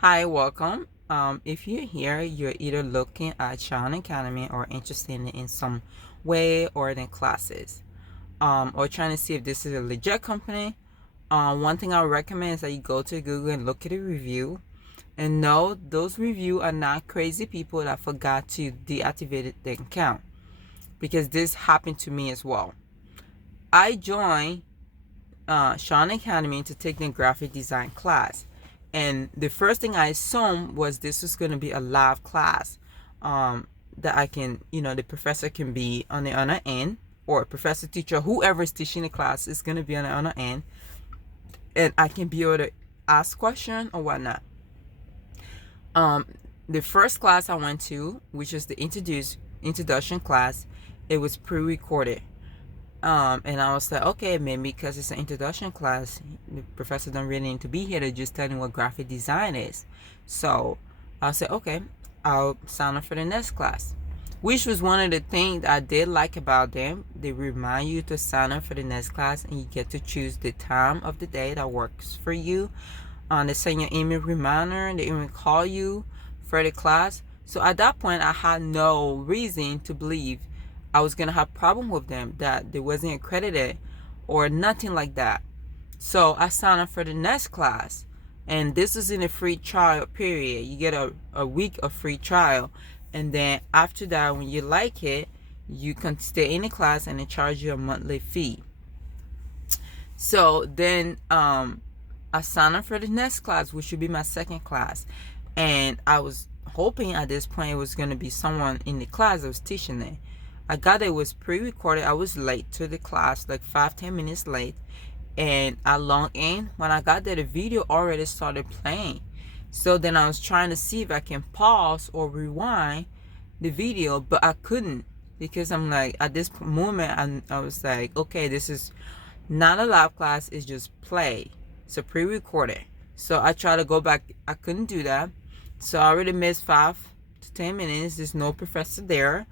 Hi, welcome. If you're here, you're either looking at Sean Academy or interested in some way or in classes, or trying to see if this is a legit company. One thing I would recommend is that you go to Google and look at a review. And no, those reviews are not crazy people that forgot to deactivate their account, because this happened to me as well. I joined Sean Academy to take the graphic design class. And the first thing I assumed was this was going to be a live class, that I can, the professor can be on the other end, or professor, teacher, whoever is teaching the class is going to be on the other end, and I can be able to ask questions or whatnot. Um, the first class I went to, which is the introduction class, it was pre-recorded. And I was like, okay, maybe because it's an introduction class, the professor don't really need to be here to just tell you what graphic design is. So I said, okay, I'll sign up for the next class, which was one of the things I did like about them. They remind you to sign up for the next class, and you get to choose the time of the day that works for you. They send your email reminder, they even call you for the class. So at that point, I had no reason to believe I was gonna have problem with them, that they wasn't accredited or nothing like that. So I signed up for the next class, and this is in a free trial period. You get a week of free trial, and then after that, when you like it, you can stay in the class and they charge you a monthly fee. So then I signed up for the next class, which would be my second class. And I was hoping at this point it was going to be someone in the class that was teaching it. I got it was pre-recorded. I was late to the class, like 5-10 minutes late. And I logged in. When I got there, the video already started playing. So then I was trying to see if I can pause or rewind the video, but I couldn't, because I'm like, at this moment, I was like, okay, this is not a live class, it's just play. It's a pre-recorded. So I tried to go back. I couldn't do that. So I already missed 5 to 10 minutes. There's no professor there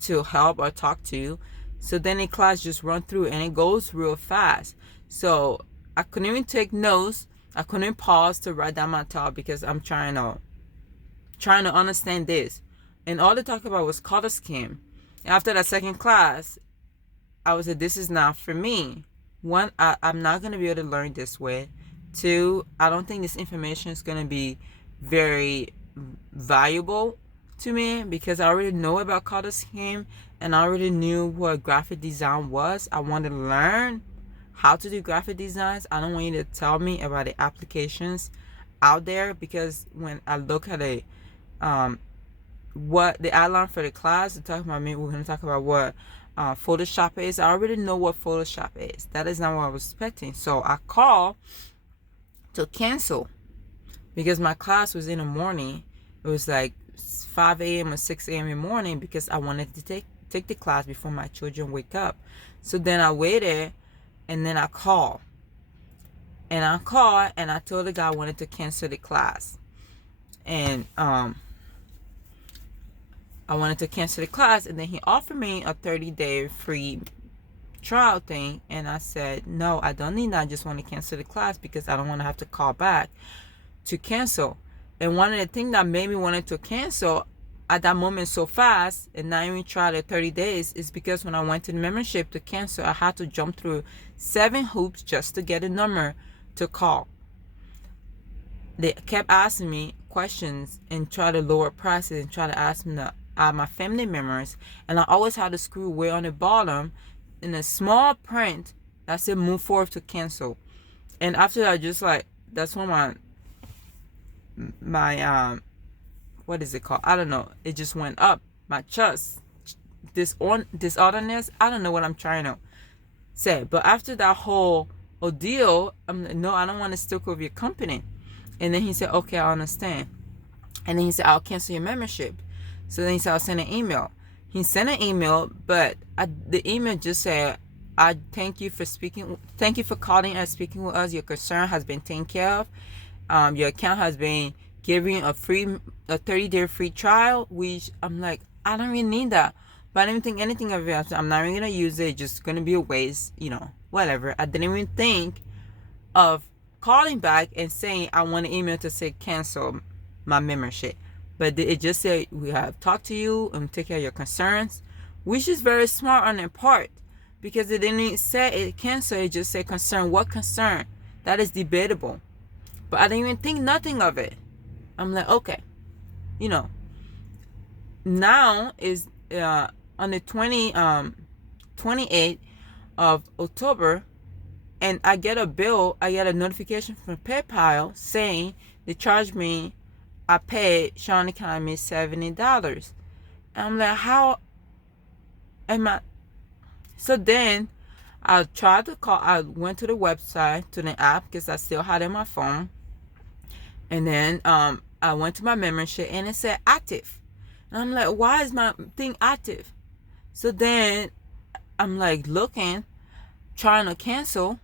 to help or talk to. So then the class just run through, and it goes real fast. So I couldn't even take notes. I couldn't pause to write down my thought, because I'm trying to understand this. And all they talked about was color scheme. After that second class, I was like, this is not for me. One, I'm not going to be able to learn this way. Two, I don't think this information is going to be very valuable to me, because I already know about color scheme, and I already knew what graphic design was. I wanted to learn how to do graphic designs. I don't want you to tell me about the applications out there, because when I look at what the outline for the class, we're going to talk about what Photoshop is. I already know what Photoshop is. That is not what I was expecting. So I called to cancel, because my class was in the morning. It was like 5 a.m. or 6 a.m. in the morning, because I wanted to take the class before my children wake up. So then I waited, and then I called. And I told the guy I wanted to cancel the class. And I wanted to cancel the class, and then he offered me a 30-day free trial thing, and I said, no, I don't need that. I just want to cancel the class, because I don't want to have to call back to cancel. And one of the things that made me wanted to cancel at that moment so fast and not even try the 30 days is because when I went to the membership to cancel, I had to jump through 7 hoops just to get a number to call. They kept asking me questions and try to lower prices and try to ask me to add my family members, and I always had to screw way on the bottom in a small print that said move forward to cancel. And after that, just like, that's when my what is it called, I don't know, it just went up my chest, disorderness. I don't know what I'm trying to say, but after that whole ordeal, I'm like, no, I don't want to stick with your company. And then he said, okay, I understand. And then he said, I'll cancel your membership. So then he said, I'll send an email. He sent an email, but the email just said, I thank you for calling and speaking with us. Your concern has been taken care of. Your account has been given a 30-day free trial, which I'm like, I don't really need that. But I didn't think anything of it. I'm not even going to use it. It's just going to be a waste, whatever. I didn't even think of calling back and saying I want an email to say cancel my membership. But it just said we have talked to you and take care of your concerns, which is very smart on their part, because it didn't say it cancel, it just said concern. What concern? That is debatable. But I didn't even think nothing of it. I'm like, okay, you know, now is on the 28th of October, and I get a notification from PayPal saying they charged me, I paid Shawn Academy $70. And I'm like, how am I? So then I tried to call, I went to the website, to the app, because I still had it on my phone. And then I went to my membership and it said active. And I'm like, why is my thing active? So then I'm like looking, trying to cancel,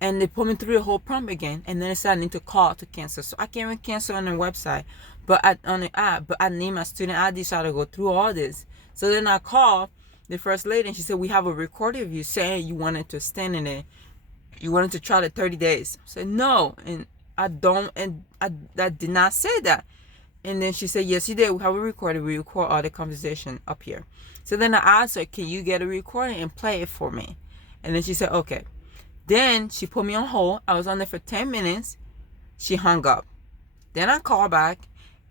and they put me through the whole prompt again. And then it said I need to call to cancel. So I can't even cancel on the website, but on the app, but I need my student ID, so I had to go through all this. So then I called the first lady and she said, we have a recording of you saying you wanted to stand in it. You wanted to try the 30 days. I said, no. And I did not say that. And then she said, yes, you did. We have a recording. We record all the conversation up here. So then I asked her, can you get a recording and play it for me? And then she said, okay. Then she put me on hold. I was on there for 10 minutes. She hung up. Then I called back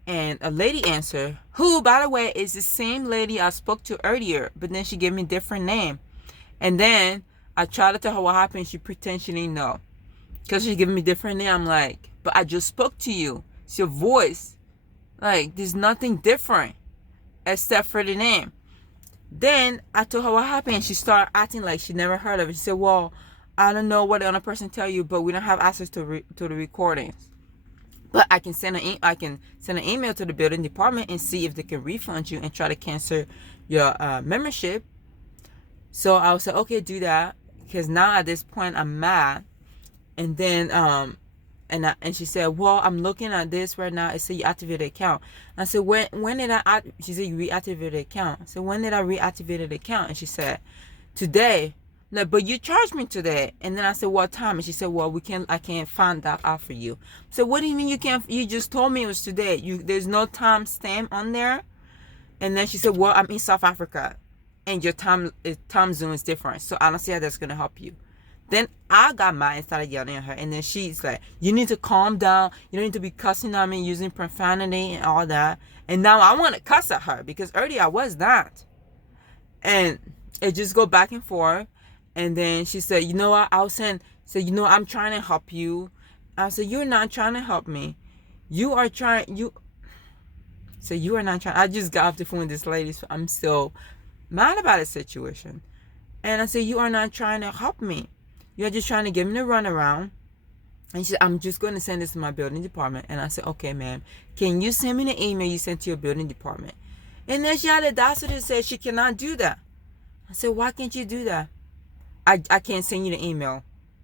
and a lady answered, who, by the way, is the same lady I spoke to earlier, but then she gave me a different name. And then I tried to tell her what happened. She pretended she didn't know, because she gave me a different name. I'm like, but I just spoke to you. It's your voice. Like, there's nothing different except for the name. Then I told her what happened. She started acting like she never heard of it. She said, well, I don't know what the other person tell you, but we don't have access to the recordings. But I can send an email to the building department and see if they can refund you and try to cancel your membership. So I was like, okay, do that, because now at this point I'm mad. And then and she said, well, I'm looking at this right now. It said you activated the account. I said, when did I? She said you reactivated the account. I said, when did I reactivate the account? And she said, today. Like, but you charged me today. And then I said, what time? And she said, well, I can't find that out for you. So what do you mean you can't? You just told me it was today. There's no time stamp on there. And then she said, well, I'm in South Africa, and your time zone is different, so I don't see how that's gonna help you. Then I got mad and started yelling at her. And then she's like, you need to calm down. You don't need to be cussing at me, using profanity and all that. And now I want to cuss at her, because earlier I was not. And it just go back and forth. And then she said, you know what? I'm trying to help you. I said, you're not trying to help me. You are trying. You are not trying. I just got off the phone with this lady. So I'm still mad about the situation. And I said, you are not trying to help me. You're just trying to give me the runaround. And she said, I'm just going to send this to my building department. And I said, okay, ma'am, can you send me the email you sent to your building department? And then she had the audacity to say she cannot do that. I said, why can't you do that? I can't send you the email.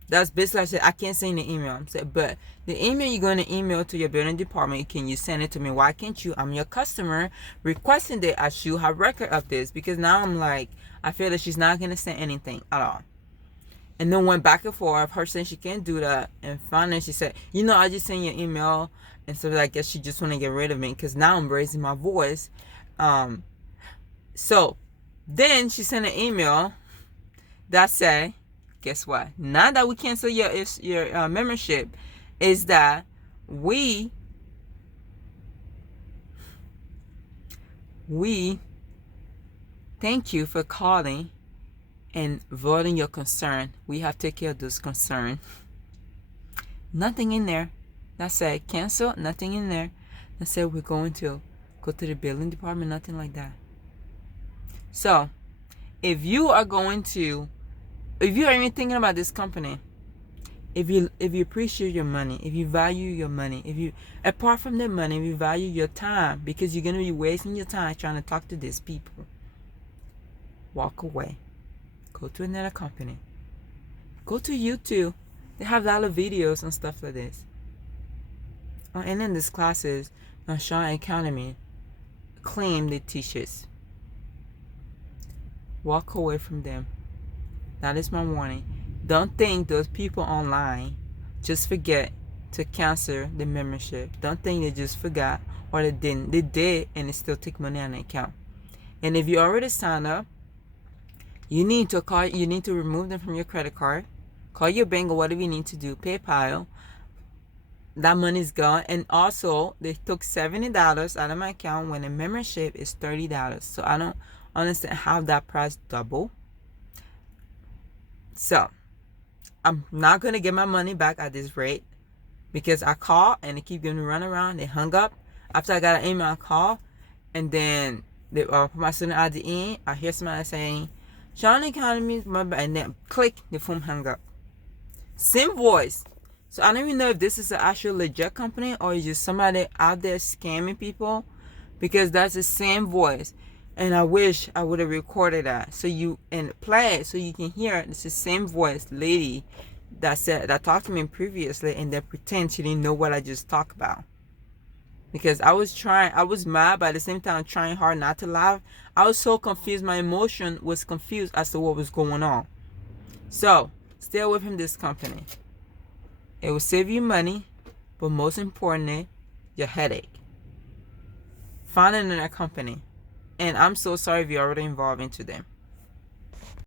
That's basically, I said, I can't send the email. I said, but the email you're going to email to your building department, can you send it to me? Why can't you? I'm your customer requesting that I should have record of this, because now I'm like, I feel that she's not going to send anything at all. And then went back and forth, her saying she can't do that. And finally she said, I just sent you an email. And so I guess she just want to get rid of me, because now I'm raising my voice. So then she sent an email that said, guess what? Now that we cancel your membership, is that we thank you for calling and voting your concern. We have taken care of those concerns. Nothing in there that said cancel. Nothing in there that said we're going to go to the building department. Nothing like that. So if you are even thinking about this company, if you appreciate your money, if you value your money, apart from the money, if you value your time, because you're going to be wasting your time trying to talk to these people, walk away. Go to another company. Go to YouTube. They have a lot of videos and stuff like this. And in these classes, Shawn Academy claim they teach this. Walk away from them. That is my warning. Don't think those people online just forget to cancel the membership. Don't think they just forgot or they didn't. They did, and they still take money on the account. And if you already signed up, you need to call. You need to remove them from your credit card. Call your bank or whatever you need to do. PayPal. That money's gone. And also, they took $70 out of my account when the membership is $30. So I don't understand how that price double. So I'm not gonna get my money back at this rate because I called and they keep giving me run around. They hung up after I got an email call, and then they put my student at the end. I hear somebody saying, "Shawn Academy," and then click, the phone hung up. Same voice. So I don't even know if this is an actual legit company or just somebody out there scamming people, because that's the same voice. And I wish I would have recorded that so you and play it so you can hear it. It's the same voice lady that talked to me previously, and they pretend she didn't know what I just talked about. Because I was mad, but at the same time trying hard not to laugh. I was so confused. My emotion was confused as to what was going on. So stay away from this company. It will save you money, but most importantly, your headache. Find another company. And I'm so sorry if you're already involved into them.